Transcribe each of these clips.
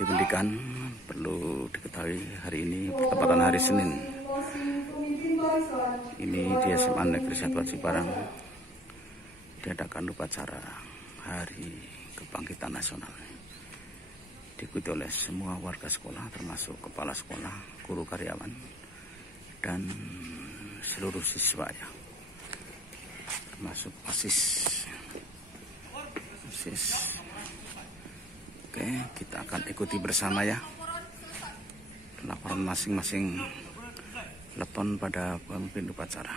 mengikuti pendidikan. Perlu diketahui hari ini bertepatan hari Senin. Ini di SMA Negeri 1 Ciparang diadakan upacara Hari Kebangkitan Nasional. Diikuti oleh semua warga sekolah, termasuk kepala sekolah, guru karyawan, dan seluruh siswa ya, termasuk OSIS. Oke, kita akan ikuti bersama ya laporan masing-masing peleton pada pemimpin upacara.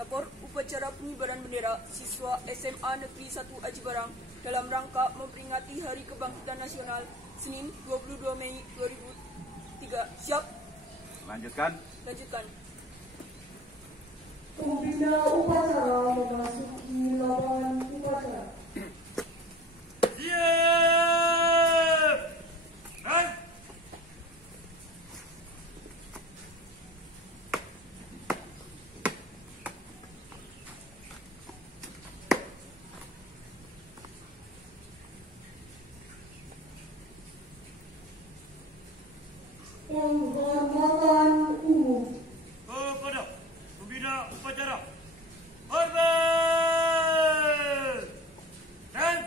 Lapor upacara pengibaran bendera siswa SMA Negeri 1 Aji Barang dalam rangka memperingati Hari Kebangkitan Nasional Senin 22 Mei 2003. Siap? Lanjutkan. Pembina upacara memasuki lapangan upacara. Penghormatan umum. Kepada pembina upacara, hormat dan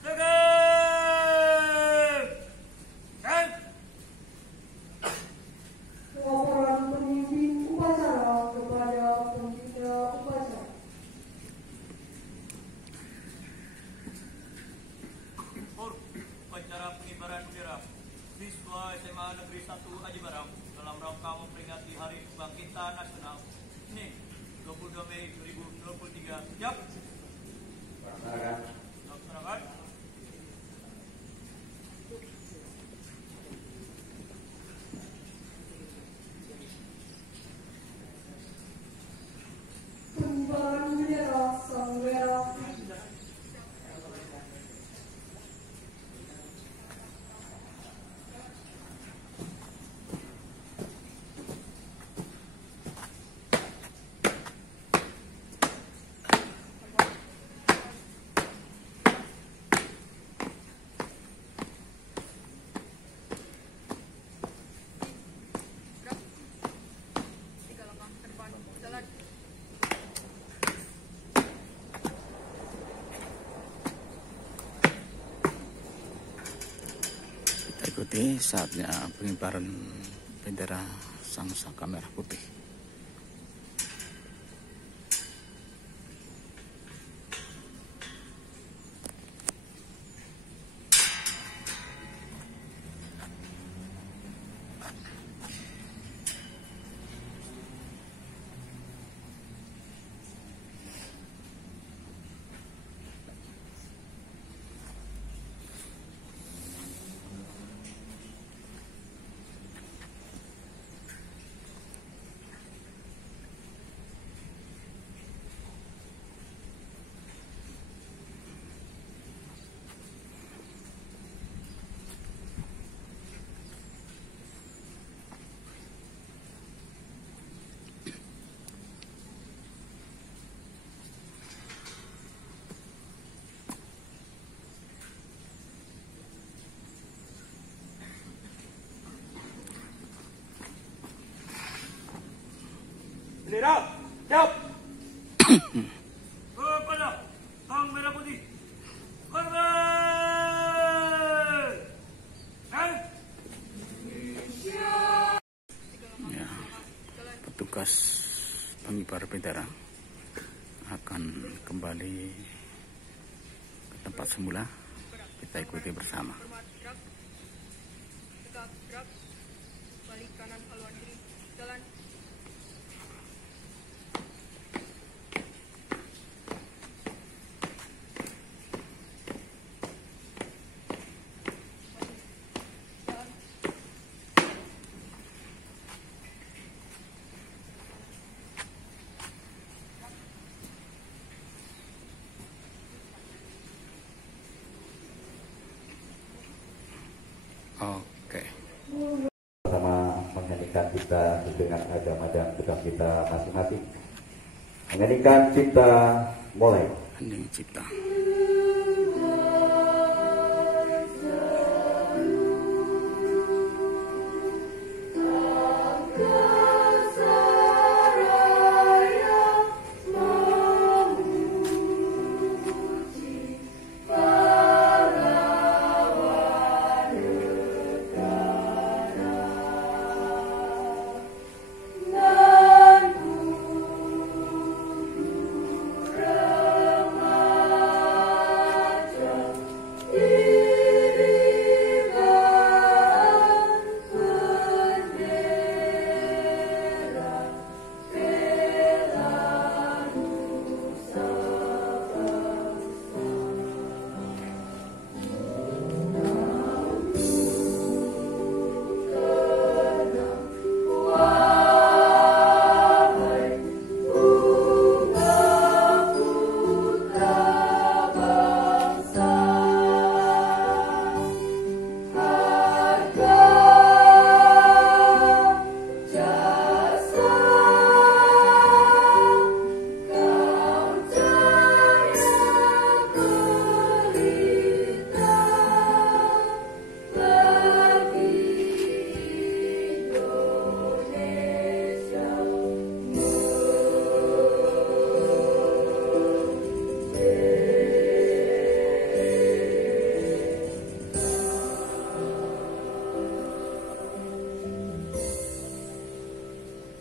tegak dan Laporan pemimpin upacara kepada pembina upacara. upacara pengibaran bendera siswa SMA Negeri 1 Aji Barang dalam rangka memperingati Hari Kebangkitan Nasional Senin 22 Mei 2023. Siap? Laksanakan. Pengibaran bendera sang merah. Kita ikuti saatnya pengibaran bendera Sang Saka Merah Putih. Bendera, siap. Kepada Sang Merah Putih, hormat dan Ya, petugas pengibar bendera akan kembali ke tempat semula. Kita ikuti bersama. Merdeka gerak, balik kanan haluan kiri, jalan. Oke. Sama menyanyikan cipta dengan agama dan budaya kita masing-masing. Menyanyikan cipta mulai. Hening cipta.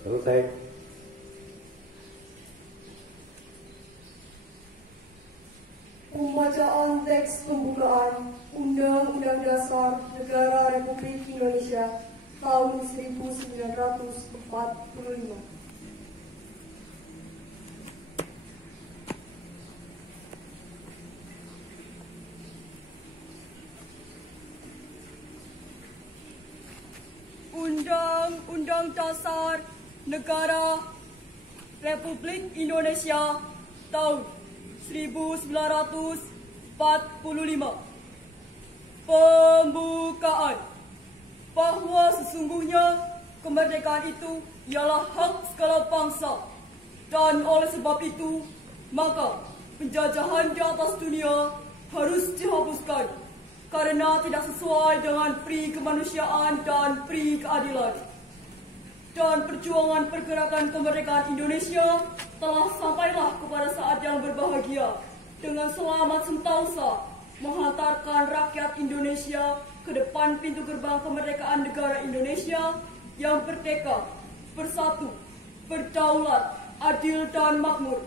Selesai. Pembacaan teks pembukaan Undang-Undang Dasar Negara Republik Indonesia tahun 1945. Undang-Undang Dasar Negara Republik Indonesia tahun 1945. Pembukaan. Bahwa sesungguhnya kemerdekaan itu ialah hak segala bangsa, dan oleh sebab itu maka penjajahan di atas dunia harus dihapuskan karena tidak sesuai dengan pri kemanusiaan dan pri keadilan. Dan perjuangan pergerakan kemerdekaan Indonesia telah sampailah kepada saat yang berbahagia dengan selamat sentosa menghantarkan rakyat Indonesia ke depan pintu gerbang kemerdekaan negara Indonesia yang merdeka, bersatu, berdaulat, adil dan makmur.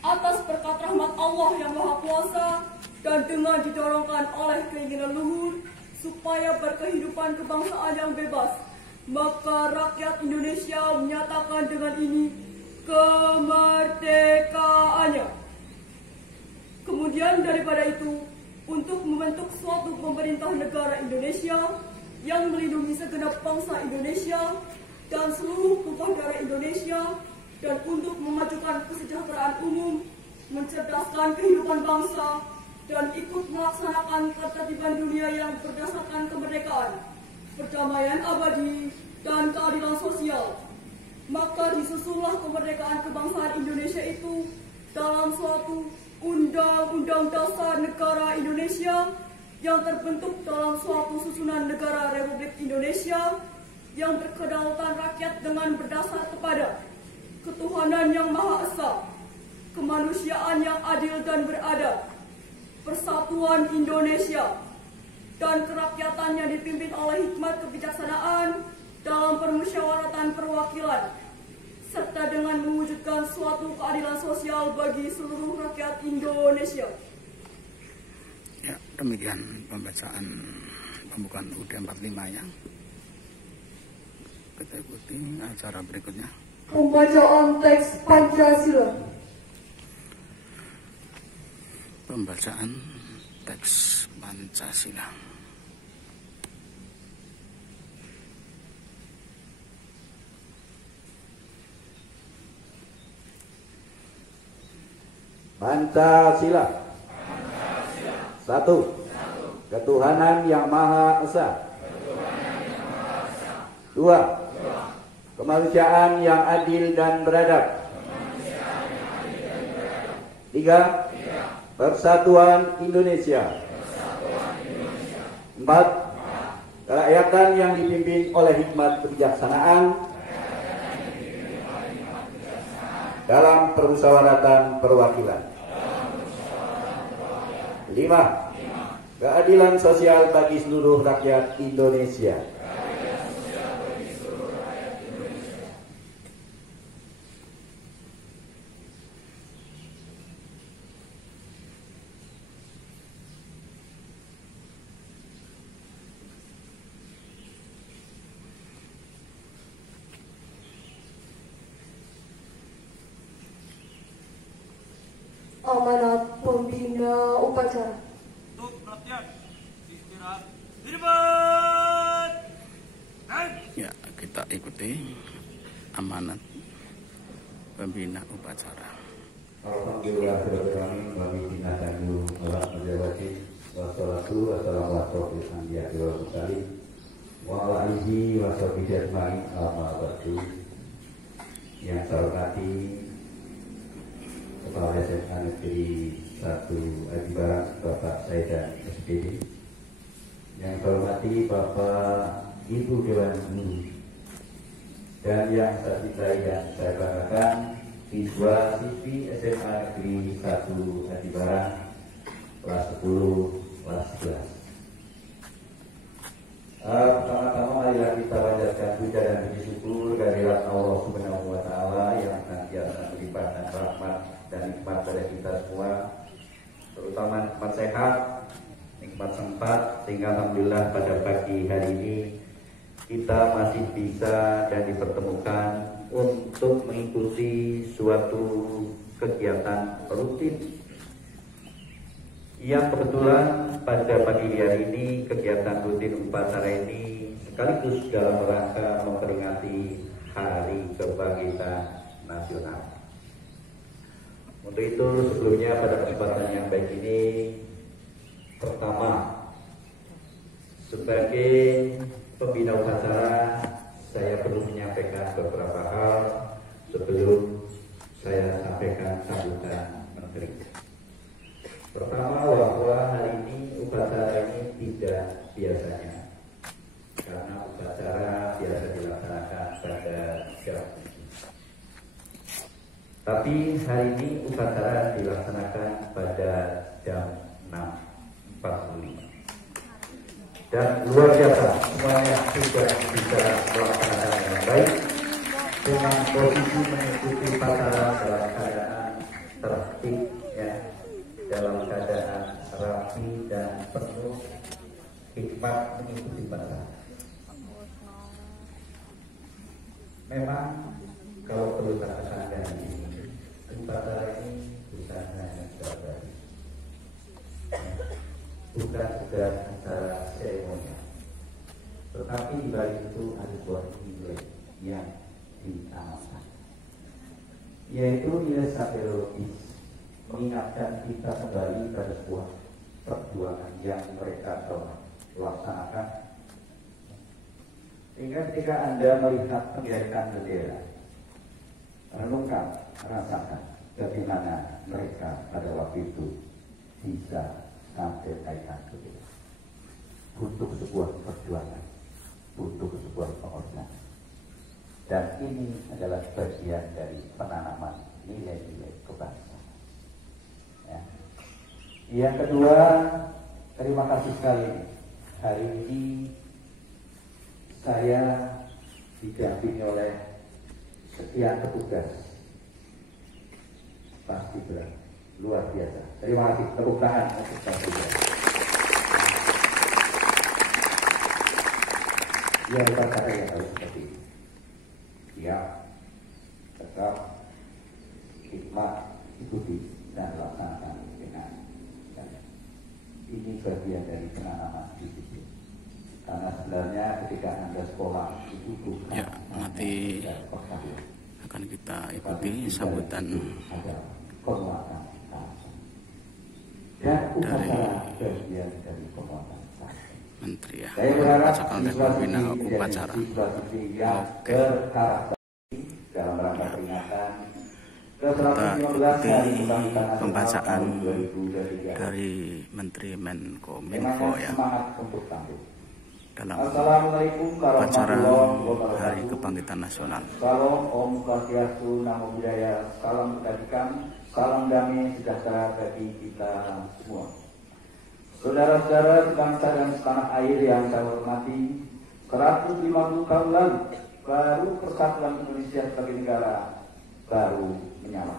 Atas berkat rahmat Allah yang Maha Kuasa dan dengan didorongkan oleh keinginan luhur supaya berkehidupan kebangsaan yang bebas, maka rakyat Indonesia menyatakan dengan ini kemerdekaannya. Kemudian daripada itu, untuk membentuk suatu pemerintah negara Indonesia yang melindungi segenap bangsa Indonesia dan seluruh tumpah darah Indonesia, dan untuk memajukan kesejahteraan umum, mencerdaskan kehidupan bangsa, dan ikut melaksanakan ketertiban dunia yang berdasarkan kemerdekaan, perdamaian abadi, dan keadilan sosial. Maka disusunlah kemerdekaan kebangsaan Indonesia itu dalam suatu Undang-Undang Dasar Negara Indonesia yang terbentuk dalam suatu susunan negara Republik Indonesia yang berkedaulatan rakyat dengan berdasar kepada ketuhanan yang Maha Esa, kemanusiaan yang adil dan beradab, persatuan Indonesia, dan kerakyatan yang dipimpin oleh hikmat kebijaksanaan dalam permusyawaratan perwakilan, serta dengan mewujudkan suatu keadilan sosial bagi seluruh rakyat Indonesia. Ya, demikian pembacaan pembukaan UD 45 ya. Kita ikuti acara berikutnya. Pembacaan teks Pancasila. Pembacaan teks Pancasila. Pancasila. Satu. Ketuhanan yang Maha Esa. Dua. Kemanusiaan yang adil dan beradab. Tiga. Persatuan Indonesia. Empat. Kerakyatan yang dipimpin oleh hikmat kebijaksanaan dalam permusyawaratan perwakilan. 5. Keadilan sosial bagi seluruh rakyat Indonesia. Amanat pembina upacara. Untuk pelatihan istirahat di depan. Ya, kita ikuti amanat pembina upacara. Alhamdulillah rabbil alamin wa bihi nasta'inu ala majawati wassalatu wassalamu ala asyrofil anbiya'i wal mursalin wa ala alihi wa sahbihi ajmain amma ba'du. Yang saya hormati Kepala SMA Negeri 1 Aji Barang Bapak Saidan SPD, yang saya hormati Bapak Ibu Dewan Guru, dan yang saya cintai dan saya banggakan siswa siswi SMA Negeri 1 Aji Barang kelas 10 kelas 11. Pertama-tama marilah kita panjatkan puja dan puji syukur kehadirat Allah Subhanahu wa taala yang senantiasa melimpahkan rahmat dan nikmat pada kita semua, terutama nikmat sehat, nikmat sempat, sehingga alhamdulillah pada pagi hari ini kita masih bisa dan dipertemukan untuk mengikuti suatu kegiatan rutin yang kebetulan pada pagi hari ini kegiatan rutin upacara ini sekaligus dalam rangka memperingati Hari Kebangkitan Nasional. Untuk itu sebelumnya pada kesempatan yang baik ini, pertama sebagai pembina upacara saya perlu menyampaikan beberapa hal sebelum saya sampaikan sambutan menteri. Pertama, bahwa hari ini upacara ini tidak biasanya, karena upacara biasa dilaksanakan pada jam. Tapi hari ini upacara dilaksanakan pada jam 6.45. Dan luar biasa, semuanya sudah bisa melaksanakan dengan baik dengan posisi mengikuti upacara dalam keadaan tertib, ya, dalam keadaan rapi dan penuh hikmat mengikuti upacara. Memang kalau perlu saya tekankan di sini, upacara ini bukan hanya sekedar, bukan sekedar acara seremonial, tetapi di balik itu ada sebuah nilai yang ditanamkan, yaitu nilai sosiologis, mengingatkan kita kembali pada sebuah perjuangan yang mereka telah laksanakan. Sehingga ketika Anda melihat pendidikan bendera, renungkan, rasakan bagaimana mereka pada waktu itu bisa sampai kaitan bendera. Butuh sebuah perjuangan, butuh sebuah pengorbanan. Dan ini adalah bagian dari penanaman nilai-nilai kebangsaan. Ya. Yang kedua, terima kasih sekali hari ini saya didampingi oleh sekian petugas, pasti berat, luar biasa. Terima kasih, tepuk tangan untuk petugas. Ya, upacara yang harus seperti ini. Ya, tetap hikmat ikuti dan laksanakan dengan baik. Ini bagian dari penanaman disiplin. Karena sebenarnya ketika Anda sekolah itu bukan Ya, nanti akan kita ikuti sambutan Menteri ya, membacakan oleh pembina upacara. Oke, dalam rangka peringatan kita ikuti pembacaan dari Menteri Menkominfo ya dalam upacara Hari Kebangkitan Nasional. Salam Om Swastiastu, Namo Buddhaya, salam kebajikan, salam damai sejahtera bagi kita semua. Saudara-saudara sebangsa dan setanah air yang saya hormati, 150 tahun lalu baru persatuan Indonesia sebagai negara baru menyala.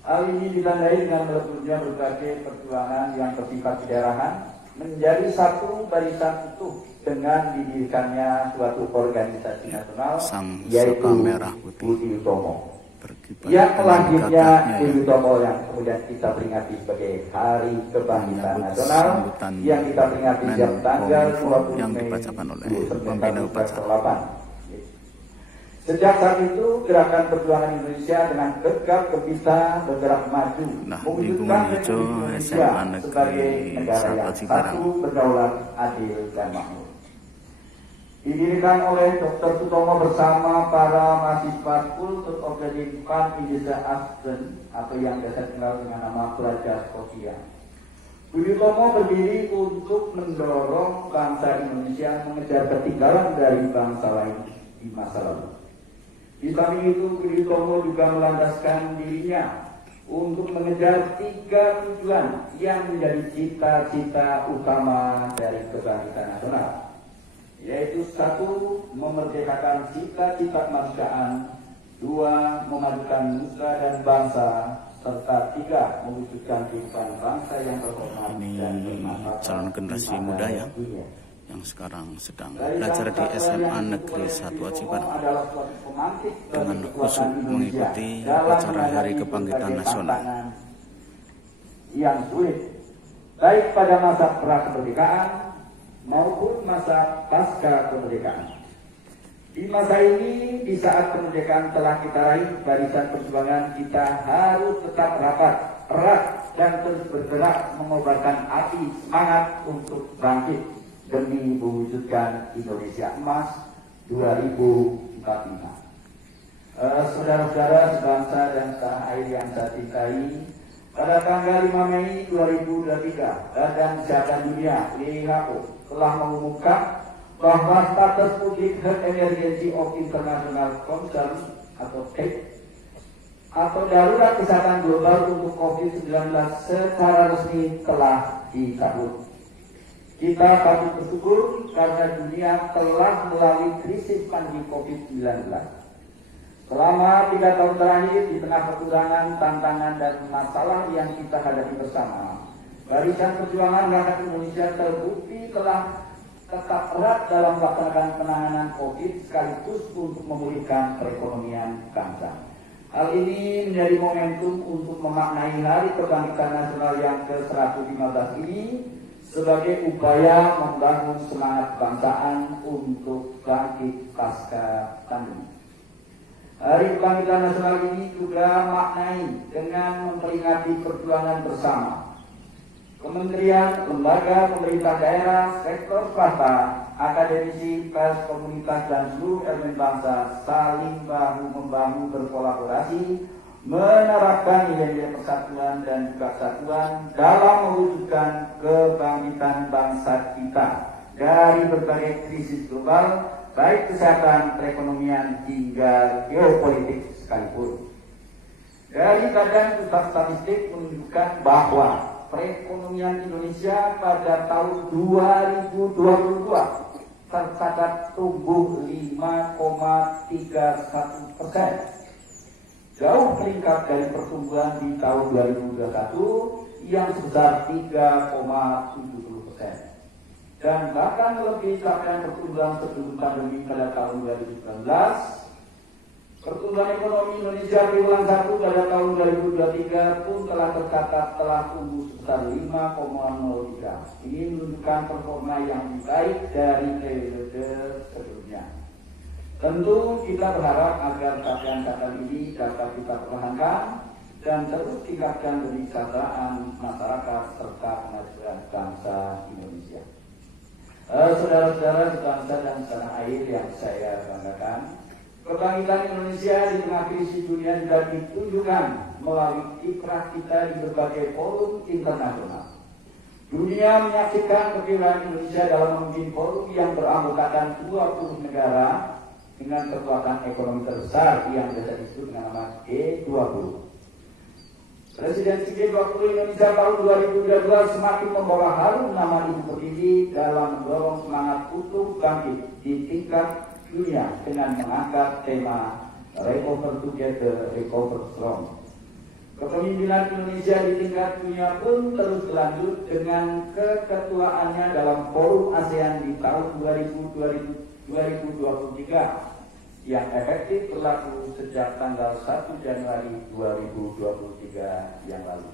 Hal ini ditandai dengan meleburnya berbagai perjuangan yang bersifat kedaerahan menjadi satu barisan utuh dengan didirikannya suatu organisasi nasional, yaitu Budi Utomo. Yang lahirnya Budi Utomo yang kemudian kita peringati sebagai Hari Kebangkitan Nasional yang kita peringati jam tanggal 20 yang Mei dibacakan oleh pembina upacara. 1948. Sejak saat itu, gerakan perjuangan Indonesia dengan gegap gempita bergerak maju, mewujudkan Republik Indonesia sebagai negara yang satu, berdaulat, adil, dan makmur. Didirikan oleh Dr. Sutomo bersama para mahasiswa Kultur Organik Pan Indonesia Aspen atau yang biasa dikenal dengan nama Pelajar Sosial. Budi Utomo berdiri untuk mendorong bangsa Indonesia mengejar ketinggalan dari bangsa lain di masa lalu. Di samping itu, Budi Utomo juga melandaskan dirinya untuk mengejar 3 tujuan yang menjadi cita-cita utama dari kebangkitan nasional, yaitu 1. Memerdekakan cita-cita kemanusiaan, 2. Memajukan nusa dan bangsa, serta 3. Mewujudkan kehidupan bangsa yang terhormat dan bermanfaat. Calon generasi muda ya, yang sekarang sedang belajar di SMA Negeri 1 Ajibarang dengan khusyuk mengikuti acara Hari Kebangkitan Nasional yang sulit baik pada masa pra kemerdekaan maupun masa pasca kemerdekaan. Di masa ini, di saat kemerdekaan telah kita raih, barisan perjuangan kita harus tetap rapat, erat, dan terus bergerak mengobarkan api semangat untuk bangkit demi mewujudkan Indonesia Emas 2045. Saudara-saudara sebangsa dan setanah air yang saya cintai, pada tanggal 5 Mei 2023, Badan Kesehatan Dunia WHO telah mengumumkan bahwa status Public Health Emergency of International Concern atau PHEC atau darurat kesehatan global untuk COVID-19 secara resmi telah dicabut. Kita patut bersyukur karena dunia telah melalui krisis pandemi COVID-19. Selama 3 tahun terakhir, di tengah kekurangan, tantangan, dan masalah yang kita hadapi bersama, barisan perjuangan rakyat Indonesia terbukti telah tetap erat dalam melaksanakan penanganan COVID sekaligus untuk memulihkan perekonomian bangsa. Hal ini menjadi momentum untuk memaknai Hari Kebangkitan Nasional yang ke-115 ini sebagai upaya membangun semangat kebangsaan untuk bangkit pasca pandemi. Hari Kebangkitan Nasional ini juga maknai dengan memperingati perjuangan bersama. Kementerian, lembaga, pemerintah daerah, sektor swasta, akademisi, pers, komunitas, dan seluruh elemen bangsa saling bahu-membahu berkolaborasi menerapkan nilai-nilai persatuan dan juga kesatuan dalam mewujudkan kebangkitan bangsa kita dari berbagai krisis global, baik kesehatan, perekonomian, hingga geopolitik sekalipun. Dari Badan Pusat Statistik menunjukkan bahwa perekonomian Indonesia pada tahun 2022 tercatat tumbuh 5,31%. Jauh meningkat dari pertumbuhan di tahun 2021 yang sebesar 3,70%. dan bahkan lebih capaian pertumbuhan sebelum pandemi pada tahun 2019. Pertumbuhan ekonomi Indonesia triwulan 1 pada tahun 2023 pun telah tercatat telah tumbuh sebesar 5,03. Ini menunjukkan performa yang lebih baik dari periode sebelumnya. Tentu kita berharap agar capaian-capaian ini dapat kita pertahankan dan terus tingkatkan demi kesejahteraan masyarakat serta kemajuan bangsa Indonesia. Saudara-saudara sebangsa dan setanah air yang saya banggakan, kebangkitan Indonesia di tengah krisis dunia juga ditunjukkan melalui kiprah kita di berbagai forum internasional. Dunia menyaksikan kepiawaian Indonesia dalam memimpin forum yang beranggotakan 20 negara dengan kekuatan ekonomi terbesar yang biasa disebut dengan nama G20. Presidensi G20 Indonesia tahun 2022 semakin membawa harum nama Ibu Pertiwi dalam mendorong semangat utuh bangkit di tingkat dunia dengan mengangkat tema Recover Together, Recover Strong. Kepemimpinan Indonesia di tingkat dunia pun terus berlanjut dengan keketuaannya dalam Forum ASEAN di tahun 2023 yang efektif berlaku sejak tanggal 1 Januari 2023 yang lalu.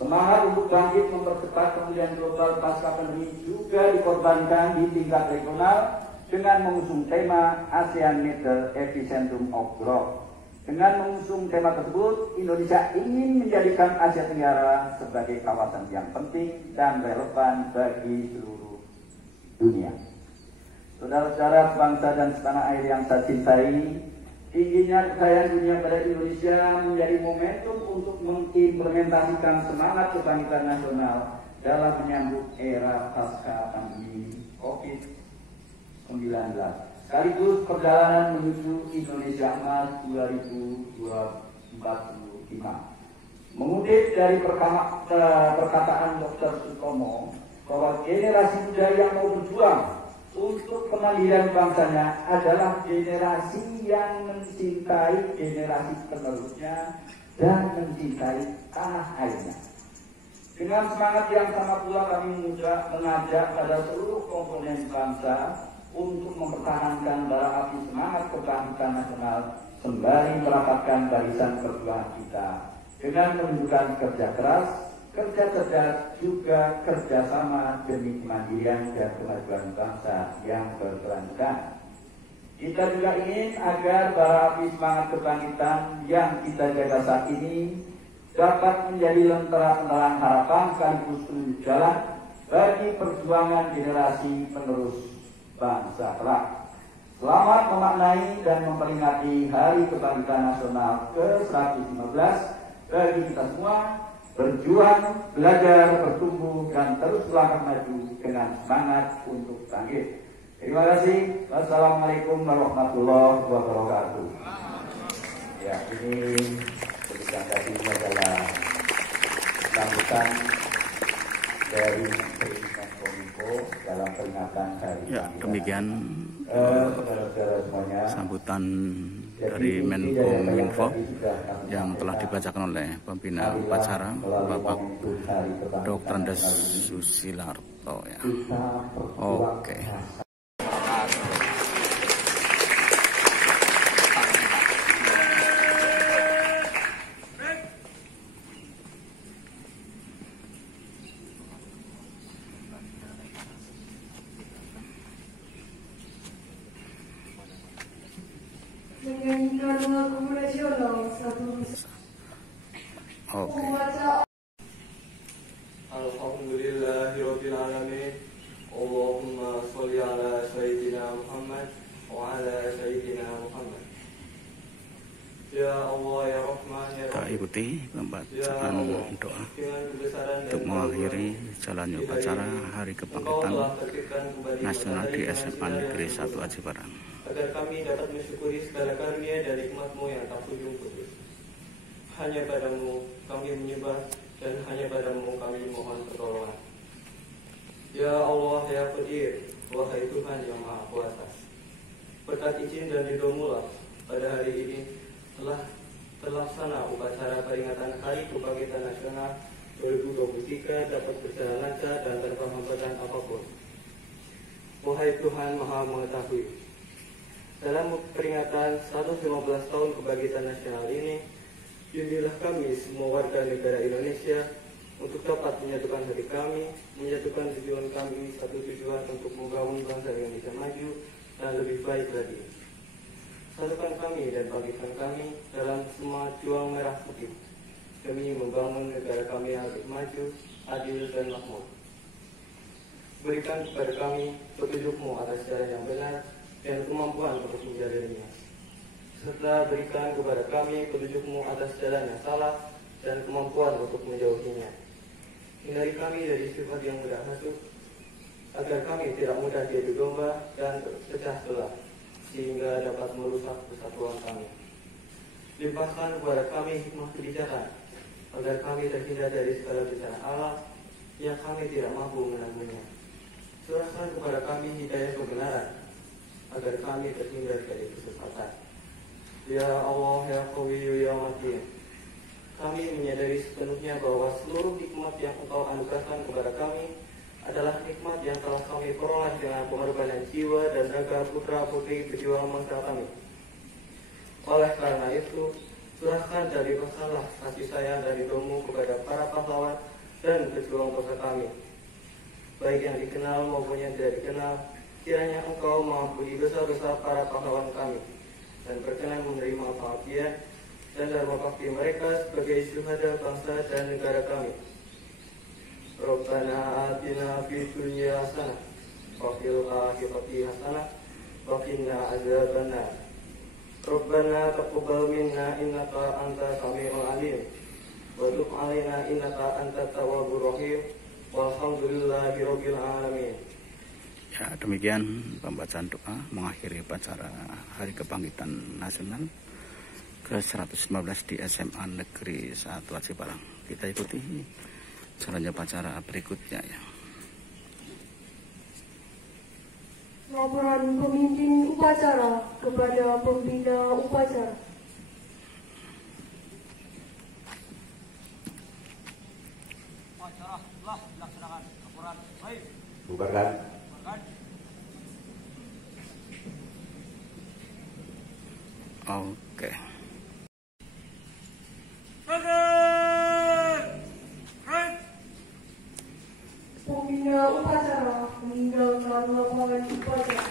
Semangat untuk bangkit mempercepat pemulihan global pasca pandemi juga dikorbankan di tingkat regional dengan mengusung tema ASEAN Meter Epicentrum of Growth. Dengan mengusung tema tersebut, Indonesia ingin menjadikan Asia Tenggara sebagai kawasan yang penting dan relevan bagi seluruh dunia. Saudara-saudara bangsa dan setanah air yang saya cintai, tingginya kekayaan dunia pada Indonesia menjadi momentum untuk mengimplementasikan semangat kebangkitan nasional dalam menyambut era pasca pandemi COVID-19, sekaligus perjalanan menuju Indonesia Emas 2045. Mengutip dari perkataan Dr. Sutomo bahwa generasi muda yang mau berjuang untuk kemandirian bangsanya adalah generasi yang mencintai generasi penerusnya dan mencintai tanah airnya. Dengan semangat yang sama pula kami mengajak pada seluruh komponen bangsa untuk mempertahankan bara api semangat kebangkitan nasional sembari merapatkan barisan perjuangan kita dengan menunjukkan kerja keras, kerja cerdas, juga kerjasama demi kemandirian dan kemajuan bangsa yang berkelanjutan. Kita juga ingin agar bara api semangat kebangkitan yang kita jaga saat ini dapat menjadi lentera penerang harapan sekaligus tunjuk jalan bagi perjuangan generasi penerus bangsa kelak. Selamat memaknai dan memperingati Hari Kebangkitan Nasional ke-115 bagi kita semua. Berjuang, belajar, bertumbuh, dan terus melangkah maju dengan semangat untuk bangkit. Terima kasih. Wassalamualaikum warahmatullahi wabarakatuh. Ya, ini seperti yang tadi adalah sambutan dari Menkominfo dalam peringatan Hari Ya, demikian saudara-saudara semuanya. sambutan dari Menkominfo yang telah dibacakan oleh pembina upacara Bapak Dr. Andes Susilarto. Ya. Oke. Menyanyikan lagu nasional satu Oke. Alhamdulillahirabbil alamin. Allahumma sholli ala sayyidina Muhammad wa ala sayyidina Muhammad. Ya Allah ya Rahman ya Kita Rahim. ikuti pembacaan doa untuk mengakhiri jalannya upacara Hari Kebangkitan Nasional di SMA Negeri 1 Aji Barang. Agar kami dapat mensyukuri segala karunia dari nikmat-Mu yang tak kunjung putus. Hanya padamu kami menyembah dan hanya padamu kami mohon pertolongan. Ya Allah ya Qadir, wahai Tuhan yang Maha Kuasa, berkat izin dan ridho-Mu lah pada hari ini telah terlaksana upacara peringatan Hari Kebangkitan Nasional 2023 dapat berjalan lancar dan tanpa hambatan apapun. wahai Tuhan Maha Mengetahui. Dalam peringatan 115 tahun kebangkitan nasional ini, bimbinglah kami semua warga negara Indonesia untuk dapat menyatukan hati kami, menyatukan tujuan kami, satu tujuan untuk membangun bangsa Indonesia maju dan lebih baik lagi. Satukan kami dan bangkitkan kami dalam semua juang merah putih demi membangun negara kami yang lebih maju, adil dan makmur. Berikan kepada kami petunjuk-Mu atas jalan yang benar dan kemampuan untuk menjalaninya. Serta berikan kepada kami petunjuk-Mu atas jalan yang salah dan kemampuan untuk menjauhinya. Hindari kami dari sifat yang mudah hasut, agar kami tidak mudah diadu domba dan pecah belah, sehingga dapat merusak persatuan kami. Limpahkan kepada kami hikmah kebijakan, agar kami terhindar dari segala bencana Allah yang kami tidak mampu menangguhnya. Curahkan kepada kami hidayah kebenaran, agar kami terhindar dari kesesatan. Ya Allah, Ya Qawi, Ya Matin, kami menyadari sepenuhnya bahwa seluruh nikmat yang Engkau anugerahkan kepada kami adalah nikmat yang telah kami peroleh dengan pengorbanan jiwa dan raga putra-putri pejuang bangsa kami. Oleh karena itu, curahkan dan limpahkanlah kasih sayang dan ridho-Mu kepada para pahlawan dan pejuang bangsa kami, baik yang dikenal maupun yang tidak dikenal. Kiranya Engkau mengampuni dosa-dosa para pahlawan kami dan berkenan menerima pengabdian dan dharma bakti mereka sebagai syuhada bangsa dan negara kami. Rabbana atina fid dunya hasanah wa fil akhirati hasanah wa qina adzabannar. Rabbana taqabbal minna innaka antas samiul alim wa tub 'alaina innaka antat tawwabur rahim. Walhamdulillahirabbil alamin. Ya, demikian pembacaan doa mengakhiri upacara Hari Kebangkitan Nasional ke-115 di SMA Negeri 1 Aji Barang. Kita ikuti jalannya upacara berikutnya ya. Laporan pemimpin upacara kepada pembina upacara. Upacara telah dilaksanakan. Laporan baik. Bubarkan. Oke. Pembina upacara meninggalkan lapangan upacara.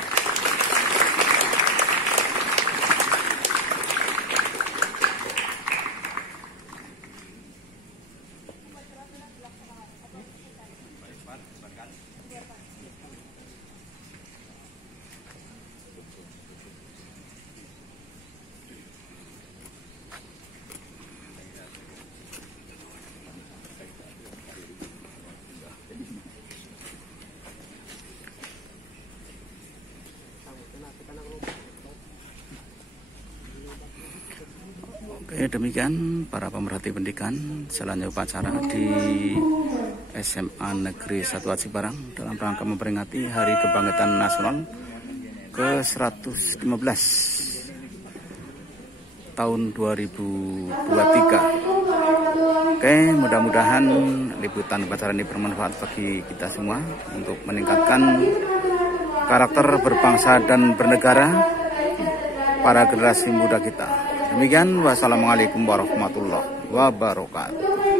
Oke, demikian para pemerhati pendidikan jalannya upacara di SMA Negeri 1 Aji Barang dalam rangka memperingati Hari Kebangkitan Nasional ke-115 tahun 2023. Oke, mudah-mudahan liputan upacara ini bermanfaat bagi kita semua untuk meningkatkan karakter berbangsa dan bernegara para generasi muda kita. Demikian, wassalamualaikum warahmatullahi wabarakatuh.